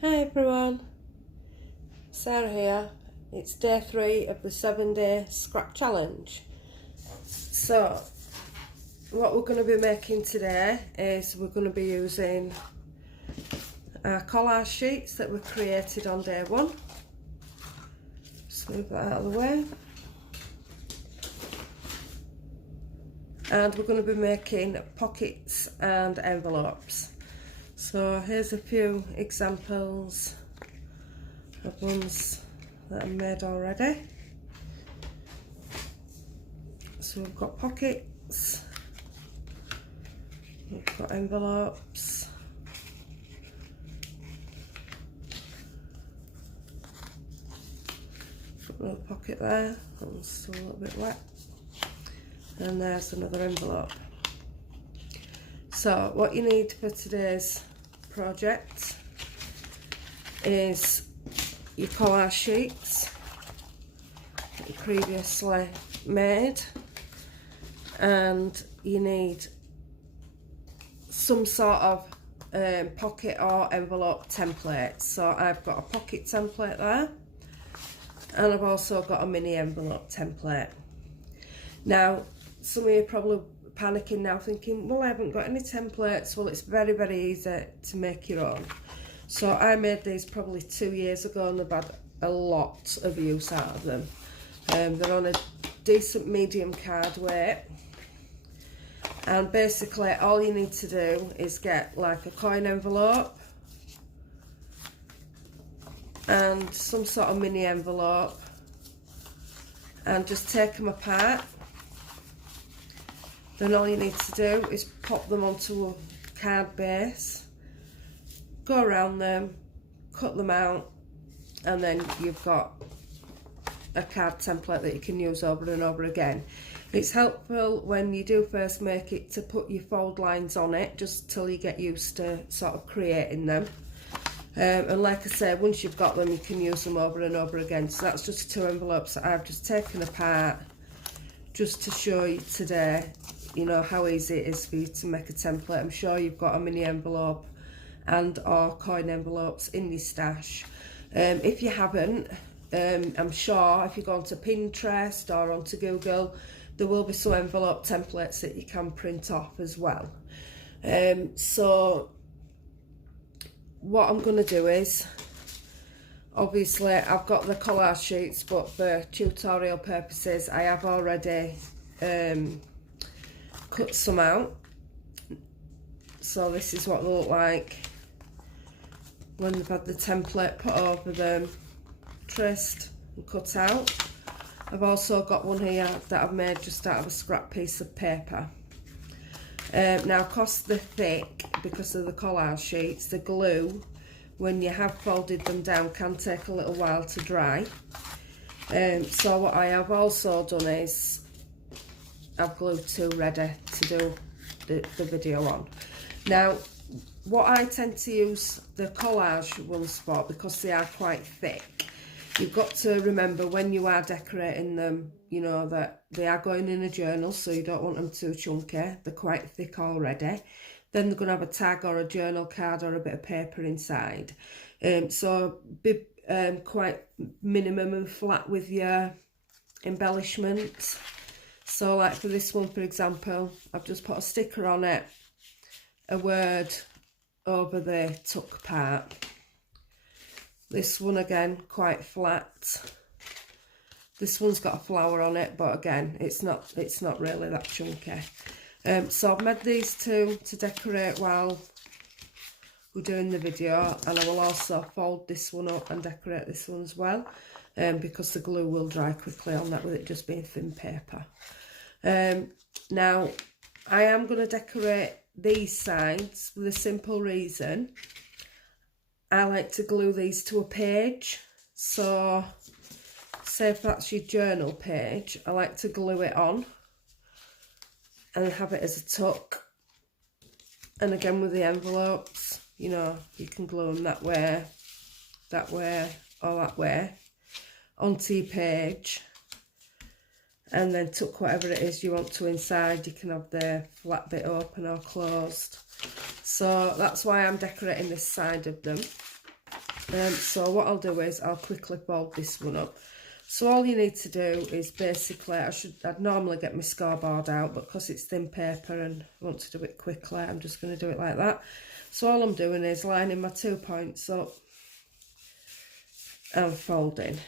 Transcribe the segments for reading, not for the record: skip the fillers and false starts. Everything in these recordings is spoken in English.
Hi everyone, Sarah here. It's day 3 of the 7-day scrap challenge. So what we're going to be making today is we're going to be using our collage sheets that were created on day 1. Just move that out of the way. And we're going to be making pockets and envelopes. So here's a few examples of ones that I've made already. So we've got pockets, we've got envelopes, got another pocket there, that one's still a little bit wet, and there's another envelope. So what you need for today's project is your collage sheets that you previously made, and you need some sort of pocket or envelope template. So I've got a pocket template there, and I've also got a mini envelope template. Now some of you are probably panicking now thinking, well, I haven't got any templates. Well, it's very, very easy to make your own. So I made these probably 2 years ago, and I've had a lot of use out of them. They're on a decent medium card weight, and basically all you need to do is get like a coin envelope and some sort of mini envelope and just take them apart. Then all you need to do is pop them onto a card base, go around them, cut them out, and then you've got a card template that you can use over and over again. It's helpful when you do first make it to put your fold lines on it, just till you get used to sort of creating them. And like I say, once you've got them, you can use them over and over again. So that's just 2 envelopes that I've just taken apart just to show you today, you know, how easy it is for you to make a template. I'm sure you've got a mini envelope and or coin envelopes in your stash. If you haven't, I'm sure if you go onto Pinterest or onto Google, there will be some envelope templates that you can print off as well. So what I'm going to do is, obviously I've got the collage sheets, but for tutorial purposes I have already cut some out. So this is what they look like when they've had the template put over them, traced and cut out. I've also got one here that I've made just out of a scrap piece of paper. Now, because they're thick, because of the collage sheets, the glue, when you have folded them down, can take a little while to dry. So what I have also done is I've glued 2 ready to do the video on. Now, what I tend to use the collage ones for, because they are quite thick, you've got to remember when you are decorating them, you know, that they are going in a journal, so you don't want them too chunky. They're quite thick already. Then they're going to have a tag or a journal card or a bit of paper inside. So be quite minimum and flat with your embellishments. So like for this one, for example, I've just put a sticker on it, a word over the tuck part. This one again, quite flat. This one's got a flower on it, but again, it's not really that chunky. So I've made these 2 to decorate while we're doing the video, and I will also fold this one up and decorate this one as well, because the glue will dry quickly on that with it just being thin paper. Now I am going to decorate these sides with a simple reason. I like to glue these to a page. So say if that's your journal page, I like to glue it on and have it as a tuck. And again with the envelopes, you know, you can glue them that way, or that way onto your page, and then tuck whatever it is you want to inside. You can have the flat bit open or closed. So that's why I'm decorating this side of them. So what I'll do is I'll quickly fold this one up. So all you need to do is basically, I'd normally get my scoreboard out, but because it's thin paper and I want to do it quickly, I'm just going to do it like that. So all I'm doing is lining my 2 points up and folding.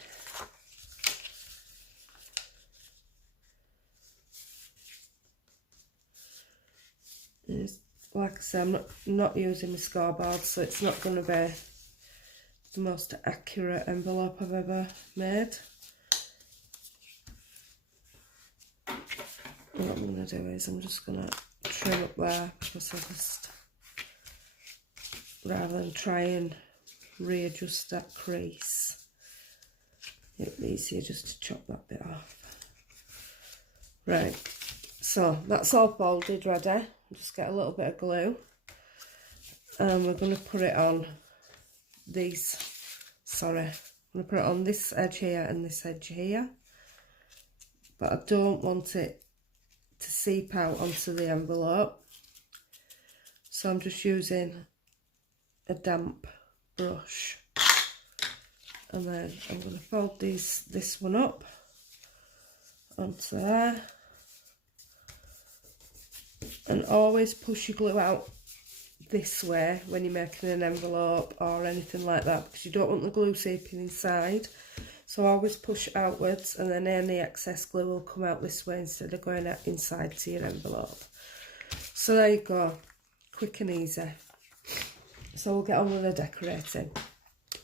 Like I say, I'm not using my scoreboard, so it's not going to be the most accurate envelope I've ever made. What I'm going to do is I'm just going to trim up there, because I just, rather than try and readjust that crease, it's easier just to chop that bit off. Right, so that's all folded, ready. Just get a little bit of glue and we're going to put it on these, I'm going to put it on this edge here and this edge here, but I don't want it to seep out onto the envelope, so I'm just using a damp brush, and then I'm going to fold this one up onto there. And always push your glue out this way when you're making an envelope or anything like that, because you don't want the glue seeping inside. So always push outwards, and then any excess glue will come out this way instead of going out inside to your envelope. So there you go, quick and easy. So we'll get on with the decorating.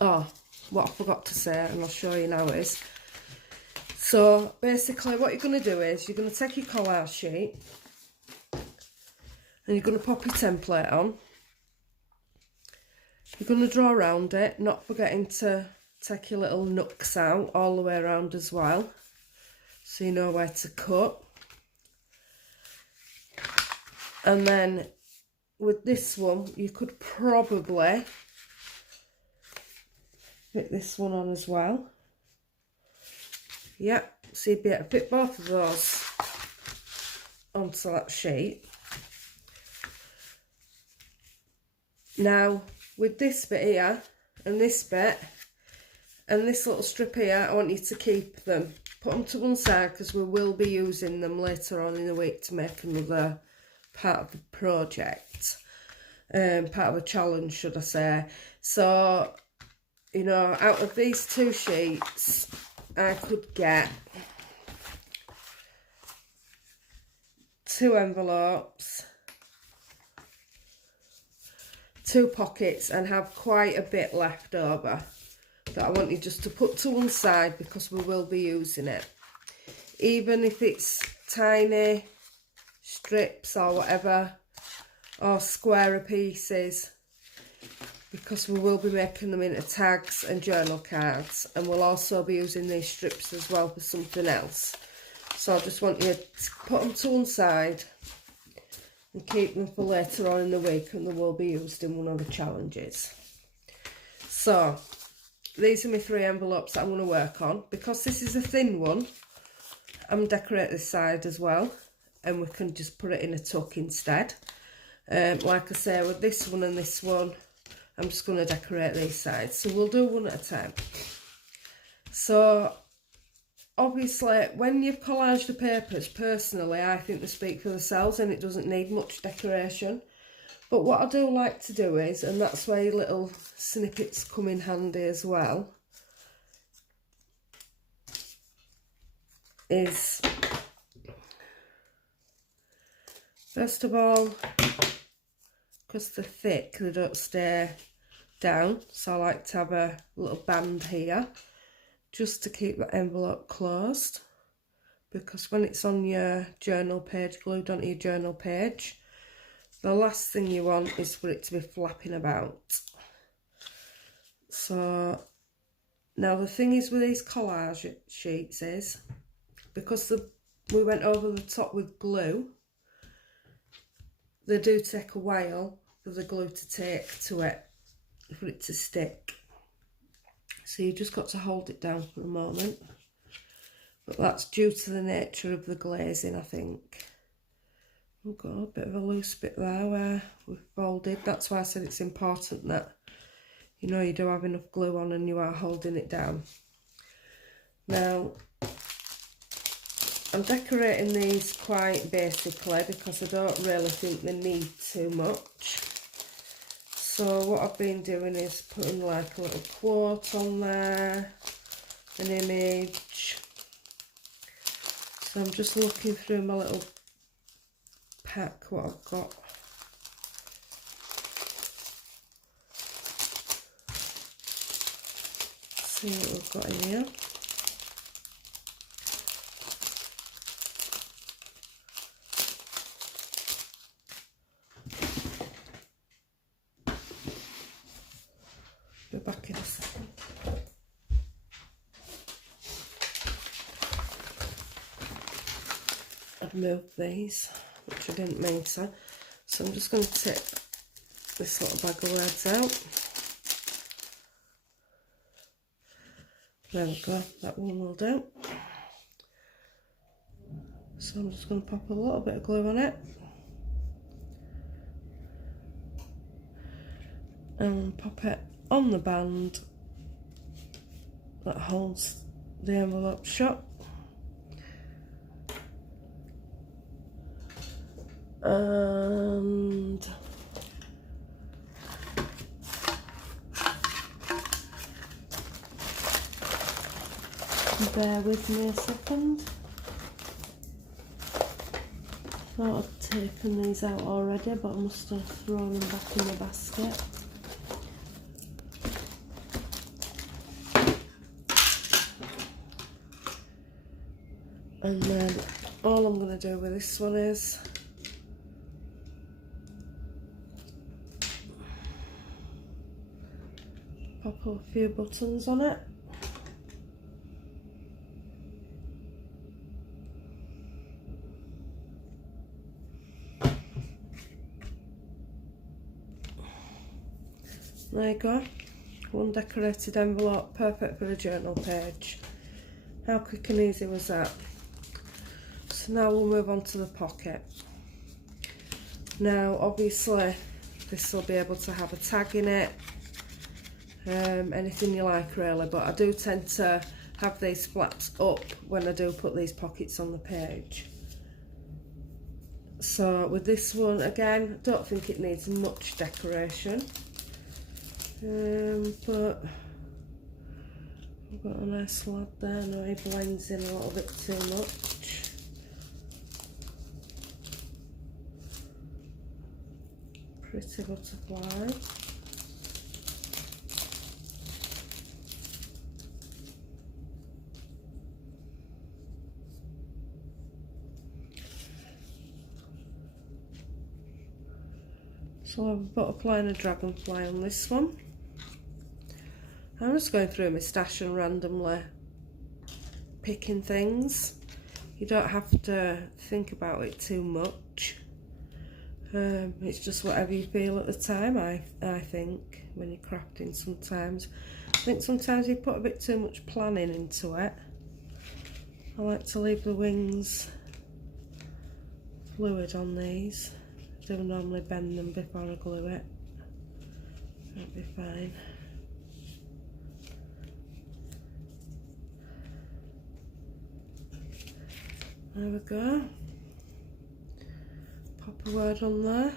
Oh, what I forgot to say, and I'll show you now, is, so basically what you're going to do is you're going to take your collage sheet and you're going to pop your template on. You're going to draw around it, not forgetting to take your little nooks out all the way around as well, so you know where to cut. And then with this one, you could probably fit this one on as well. Yep, so you'd be able to fit both of those onto that sheet. Now, with this bit here, and this bit, and this little strip here, I want you to keep them. Put them to one side, because we will be using them later on in the week to make another part of the project. Part of a challenge, should I say. So, you know, out of these 2 sheets, I could get 2 envelopes, 2 pockets, and have quite a bit left over that I want you just to put to one side, because we will be using it. Even if it's tiny strips or whatever, or square pieces, because we will be making them into tags and journal cards, and we'll also be using these strips as well for something else. So I just want you to put them to one side and keep them for later on in the week, and they will be used in one of the challenges. So these are my 3 envelopes that I'm going to work on. Because this is a thin one, I'm decorate this side as well, and we can just put it in a tuck instead. Like I say, with this one and this one, I'm just going to decorate these sides. So we'll do one at a time. So obviously, when you've collaged the papers, personally, I think they speak for themselves and it doesn't need much decoration. But what I do like to do is, and that's where your little snippets come in handy as well, is, first of all, because they're thick, they don't stay down, so I like to have a little band here just to keep the envelope closed, because when it's on your journal page, glued onto your journal page, the last thing you want is for it to be flapping about. So now the thing is with these collage sheets is, because we went over the top with glue, they do take a while for the glue to take to it, for it to stick. So you just got to hold it down for a moment. But that's due to the nature of the glazing, I think. We've got a bit of a loose bit there where we've folded. That's why I said it's important that you know you do have enough glue on and you are holding it down. Now, I'm decorating these quite basically because I don't really think they need too much. So what I've been doing is putting like a little quote on there, an image. So I'm just looking through my little pack what I've got. See what we've got in here. Be back in a second. I've moved these, which I didn't mean to. So I'm just going to take this little bag of words out. There we go, that one will do. So I'm just going to pop a little bit of glue on it. And pop it on the band that holds the envelope shut. And bear with me a second. Thought I'd taken these out already, but I must have thrown them back in the basket. And then all I'm going to do with this one is pop a few buttons on it. There you go, one decorated envelope, perfect for a journal page. How quick and easy was that? So now we'll move on to the pocket. Now obviously this will be able to have a tag in it, anything you like really, but I do tend to have these flaps up when I do put these pockets on the page. So with this one, again, I don't think it needs much decoration, but I've got a nice lad there. No, he blends in a little bit too much. Pretty butterfly. So I have a butterfly and a dragonfly on this one. I'm just going through my stash and randomly picking things. You don't have to think about it too much. It's just whatever you feel at the time, I think, when you're crafting sometimes. I think sometimes you put a bit too much planning into it. I like to leave the wings fluid on these. I do normally bend them before I glue it. That'll be fine. There we go. Pop a word on there.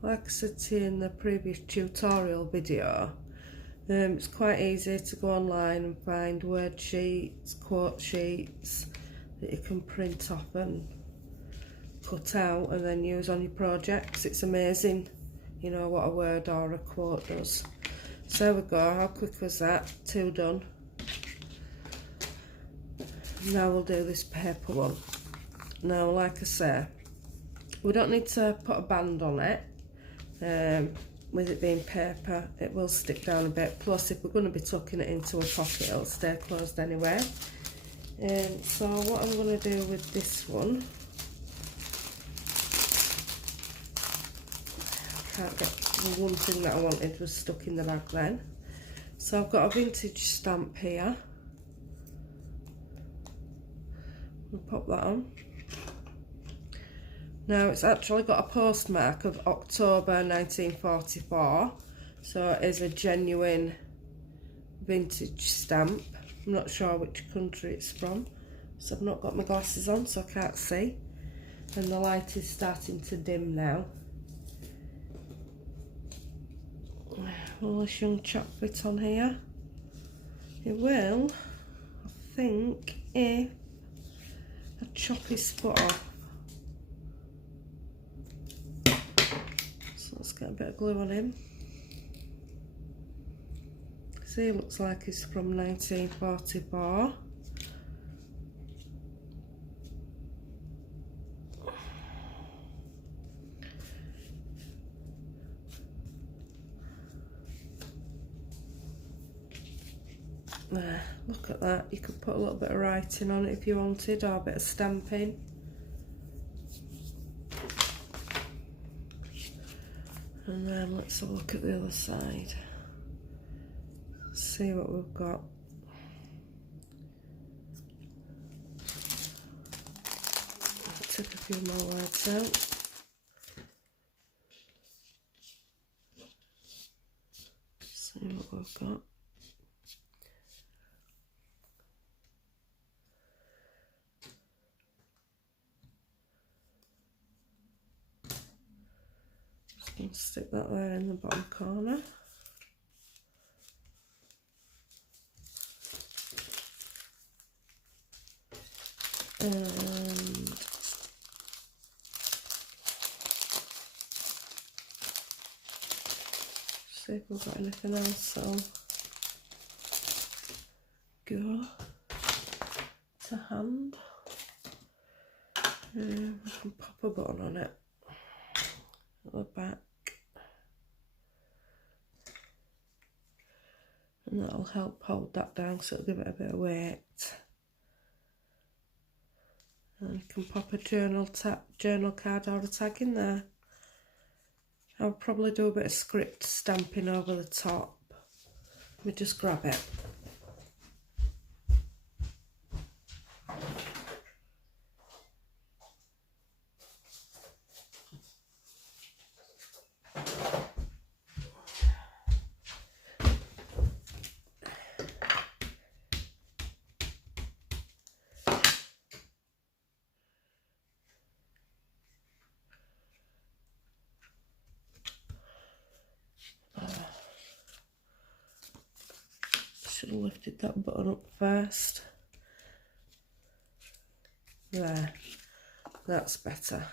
Like I said to you in the previous tutorial video, it's quite easy to go online and find word sheets, quote sheets that you can print off and cut out and then use on your projects. It's amazing, you know, what a word or a quote does. So there we go. How quick was that? 2 done. Now we'll do this paper one. Now, like I say, we don't need to put a band on it. With it being paper, it will stick down a bit. Plus, if we're going to be tucking it into a pocket, it'll stay closed anyway. So what I'm going to do with this one, can't get the one thing that I wanted was stuck in the bag then. So I've got a vintage stamp here. I'll pop that on. Now it's actually got a postmark of October 1944, So it is a genuine vintage stamp. I'm not sure which country it's from, so I've not got my glasses on, so I can't see. And the light is starting to dim now. Will this young chap fit on here? It will, I think, if I chop his foot off. So let's get a bit of glue on him. See, it looks like he's from 1944. There, look at that. You could put a little bit of writing on it if you wanted, or a bit of stamping. And then let's have a look at the other side. See what we've got. Take a few more words out. See what we've got. Just going to stick that there in the bottom corner. And see if we've got anything else that'll go to hand. We can pop a button on it at the back, and that'll help hold that down, so it'll give it a bit of weight. And you can pop a journal card or a tag in there. I'll probably do a bit of script stamping over the top. Let me just grab it. Should have lifted that button up first. There, that's better.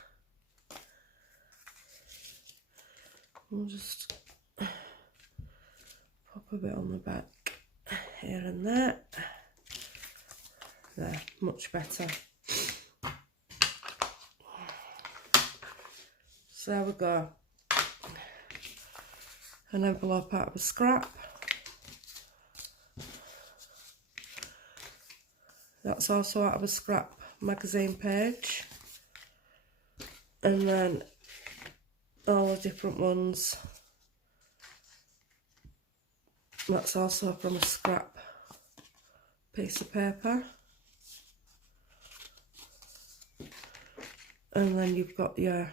We'll just pop a bit on the back here and there. There, much better. So there we go. An envelope out of a scrap. That's also out of a scrap magazine page. And then all the different ones. That's also from a scrap piece of paper. And then you've got your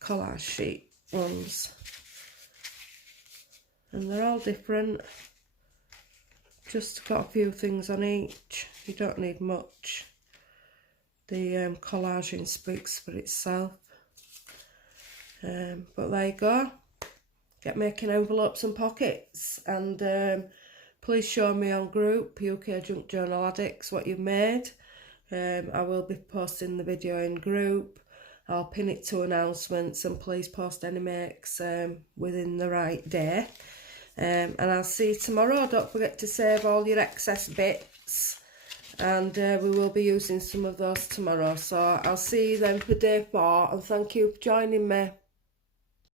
collage sheet ones. And they're all different. Just got a few things on each. You don't need much. The collaging speaks for itself. But there you go. Get making envelopes and pockets. And please show me on group, UK Junk Journal Addicts, what you've made. I will be posting the video in group. I'll pin it to announcements, and please post any makes within the right day. And I'll see you tomorrow. Don't forget to save all your excess bits, and we will be using some of those tomorrow. So I'll see you then for day 4, and thank you for joining me.